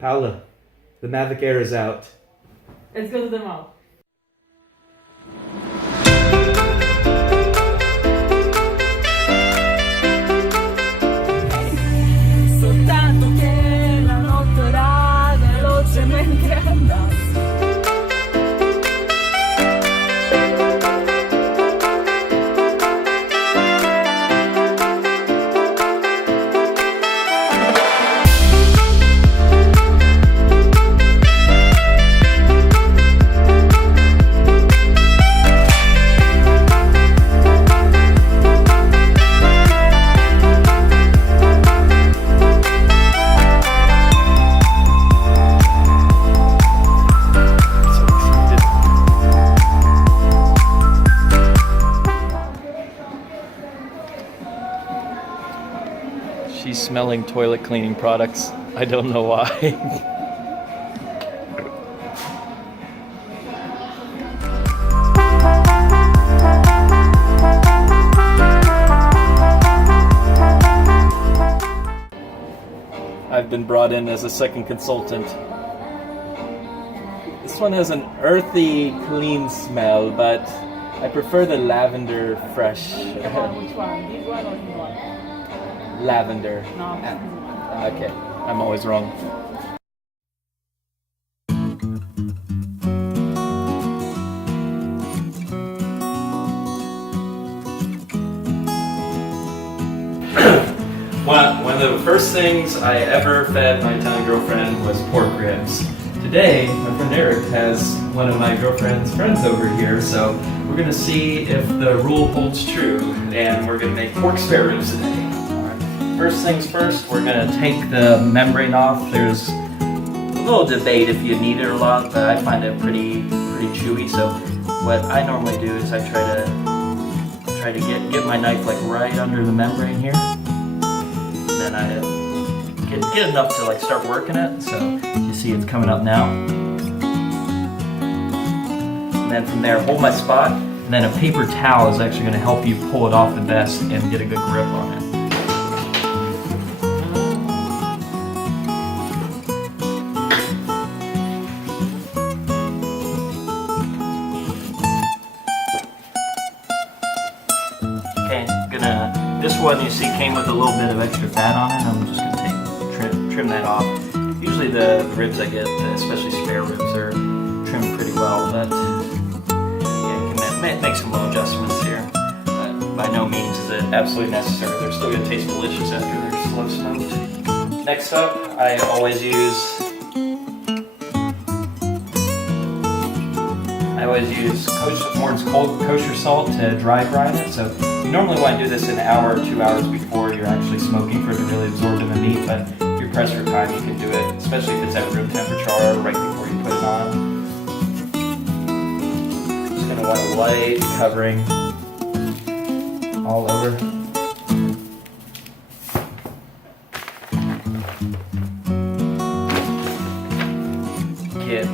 Paula, the Mavic Air is out. Let's go to the mall. Soltanto che la notte era veloce mentre andavo. She's smelling toilet cleaning products. I don't know why. I've been brought in as a second consultant. This one has an earthy, clean smell, but I prefer the lavender fresh. Which one? This one or this one? Lavender. No. Okay, I'm always wrong. One of the first things I ever fed my Italian girlfriend was pork ribs. Today, my friend Eric has one of my girlfriend's friends over here, so we're gonna see if the rule holds true, and we're gonna make pork spare ribs today. First things first, we're going to take the membrane off. There's a little debate if you need it or not, but I find it pretty chewy. So what I normally do is I try to get my knife like right under the membrane here. And then I get enough to like start working it. So you see it's coming up now. And then from there, hold my spot. And then a paper towel is actually going to help you pull it off the best and get a good grip on it. This one you see came with a little bit of extra fat on it. I'm just gonna trim that off. Usually the ribs I get, especially spare ribs, are trimmed pretty well, but yeah, you can make some little adjustments here. But by no means is it absolutely necessary. They're still gonna taste delicious after they're slow smoked. Next up, I always use Horn's kosher salt to dry brine it. So you normally want to do this an hour or 2 hours before you're actually smoking for it to really absorb in the meat, but if you're pressed for time, you can do it, especially if it's at room temperature or right before you put it on. Just going to want a light covering all over.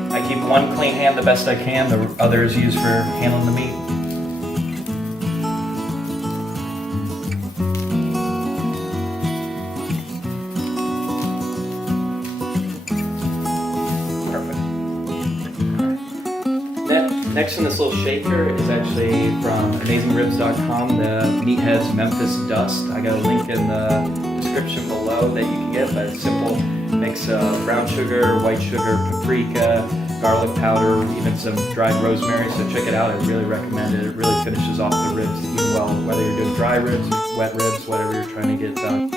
I keep one clean hand the best I can, the other is used for handling the meat. Perfect. Next in this little shaker is actually from AmazingRibs.com, the Meathead's Memphis Dust. I got a link in the description below that you can get, but it's simple. Mix brown sugar, white sugar, paprika, garlic powder, even some dried rosemary. So check it out. I really recommend it. It really finishes off the ribs even well, whether you're doing dry ribs, wet ribs, whatever you're trying to get done.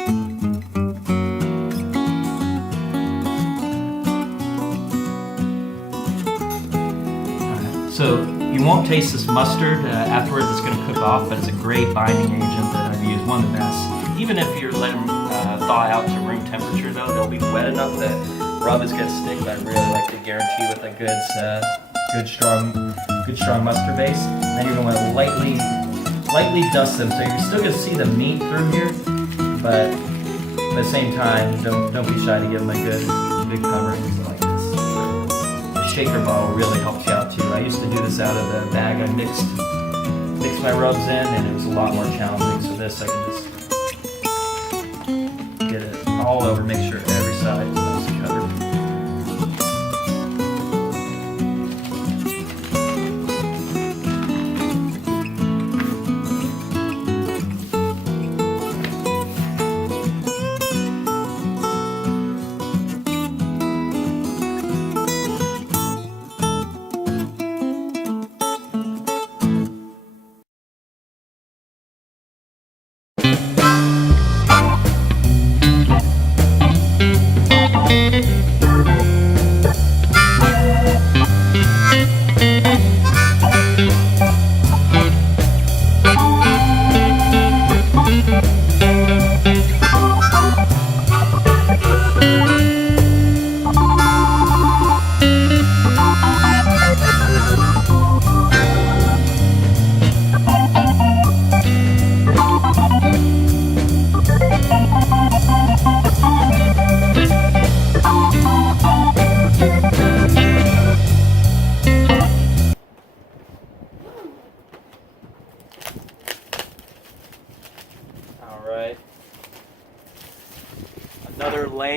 So you won't taste this mustard afterwards. It's going to cook off, but it's a great binding agent that I've used, one of the best. Even if you're letting them thaw out to room temperature, though, they'll be wet enough that rub is going to stick. But I really like to guarantee with a good strong mustard base. Then you're going to lightly dust them, so you're still going to see the meat through here, but at the same time, don't be shy to give them a good covering like this. The shaker bottle really helps you out too. I used to do this out of the bag I mixed my rubs in, and it was a lot more challenging. So this I can just get it all over, make sure every side is covered.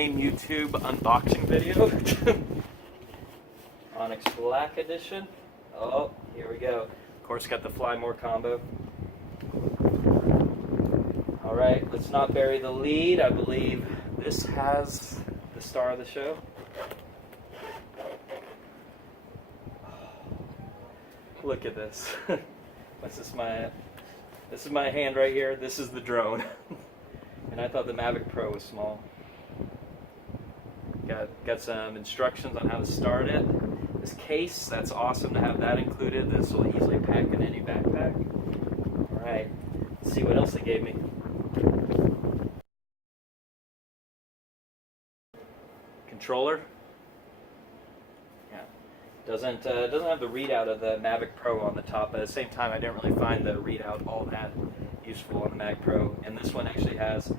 main YouTube unboxing video. Onyx Black Edition. Oh, here we go. Of course, got the Fly More combo. Alright, let's not bury the lead. I believe this has the star of the show. Look at this. This is my hand right here. This is the drone. And I thought the Mavic Pro was small. Got some instructions on how to start it. This case, that's awesome to have that included. This will easily pack in any backpack. Alright, let's see what else they gave me. Controller. Yeah, doesn't have the readout of the Mavic Pro on the top, but at the same time I didn't really find the readout all that useful on the Mavic Pro. And this one actually has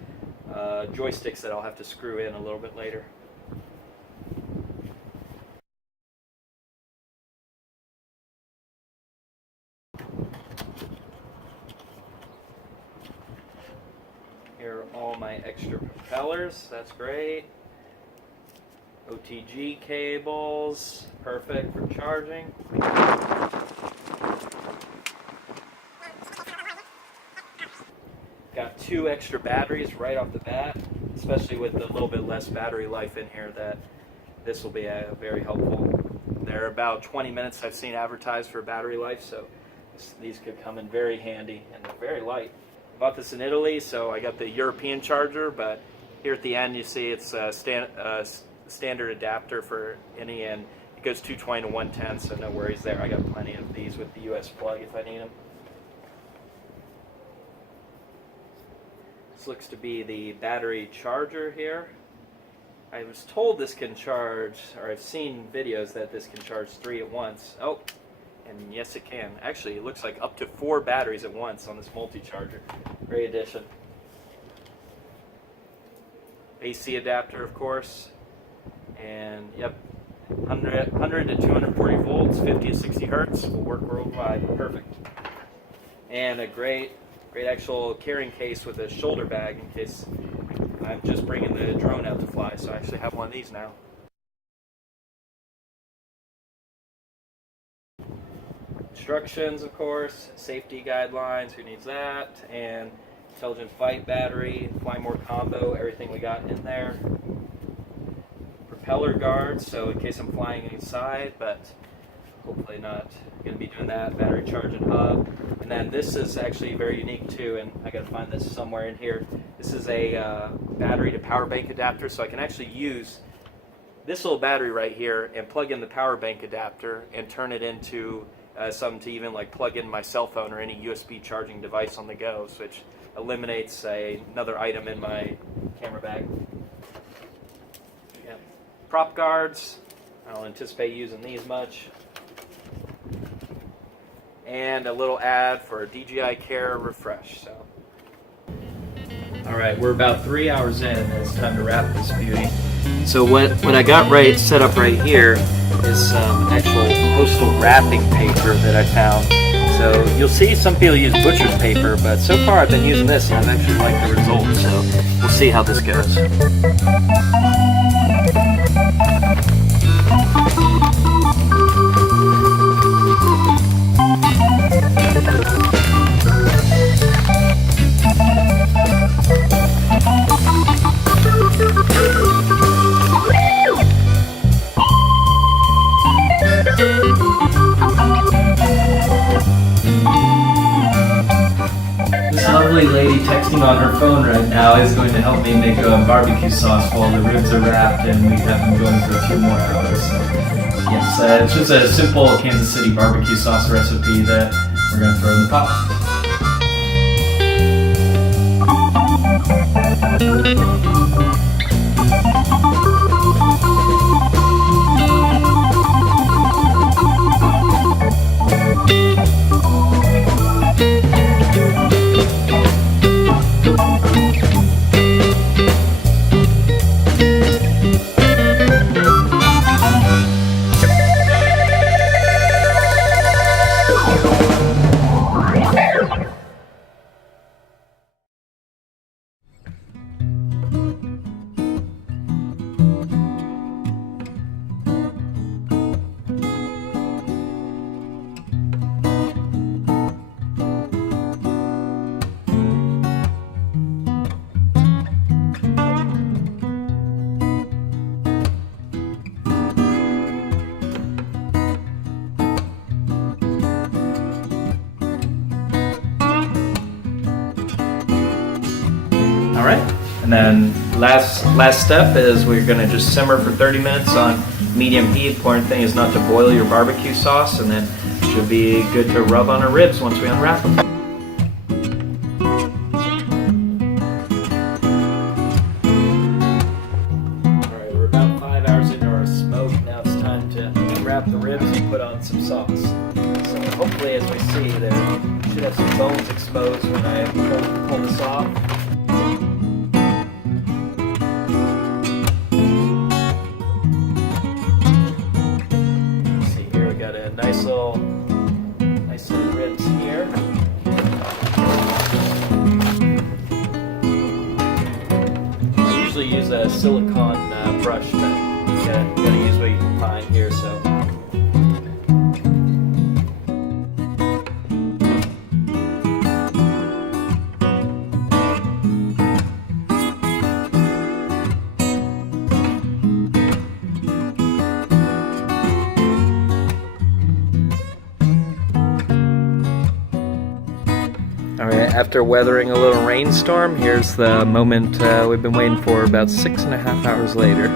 joysticks that I'll have to screw in a little bit later. Here are all my extra propellers. That's great. OTG cables, perfect for charging. Got 2 extra batteries right off the bat, especially with the little bit less battery life in here, that this will be very helpful. They're about 20 minutes I've seen advertised for battery life, so these could come in very handy, and they're very light. I bought this in Italy, so I got the European charger, but here at the end you see it's a standard adapter for any, and it goes 220 to 110, so no worries there. I got plenty of these with the US plug if I need them. This looks to be the battery charger here. I was told this can charge, or I've seen videos that this can charge 3 at once. Oh, and yes it can. Actually, it looks like up to 4 batteries at once on this multi-charger. Great addition. AC adapter, of course. And yep, 100 to 240 volts, 50 to 60 hertz, will work worldwide. Perfect. And a great actual carrying case with a shoulder bag in case I'm just bringing the drone out to fly. So I actually have one of these now. Instructions, of course, safety guidelines, who needs that, and intelligent fight battery, Fly More combo, everything we got in there. Propeller guards, so in case I'm flying inside, but hopefully not going to be doing that. Battery charging hub. And then this is actually very unique too, and I got to find this somewhere in here. This is a battery to power bank adapter, so I can actually use this little battery right here and plug in the power bank adapter and turn it into something to even like plug in my cell phone or any USB charging device on the go, which eliminates another item in my camera bag. Yeah. Prop guards, I don't anticipate using these much. And a little ad for DJI Care Refresh. So, all right, we're about 3 hours in, and it's time to wrap this beauty. So what I got set up right here is some actual postal wrapping paper that I found. So you'll see some people use butcher's paper, but so far I've been using this and I've actually liked the results. So we'll see how this goes. This lovely lady texting on her phone right now is going to help me make a barbecue sauce while the ribs are wrapped and we have them going for a few more hours. So, yes, it's just a simple Kansas City barbecue sauce recipe that we're going to throw in the pot. then last step is we're gonna just simmer for 30 minutes on medium heat. Important thing is not to boil your barbecue sauce, and then should be good to rub on our ribs once we unwrap them. Alright, we're about 5 hours into our smoke. Now it's time to unwrap the ribs and put on some sauce. So hopefully, as we see, there should have some bones exposed when I pull this off. See here, we got a nice little ribs here. I usually use a silicone brush, but you gotta use what you can find here. So. Alright, after weathering a little rainstorm, here's the moment we've been waiting for about 6.5 hours later.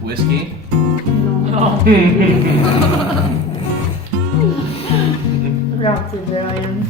Whiskey? No. Grazie, Brian.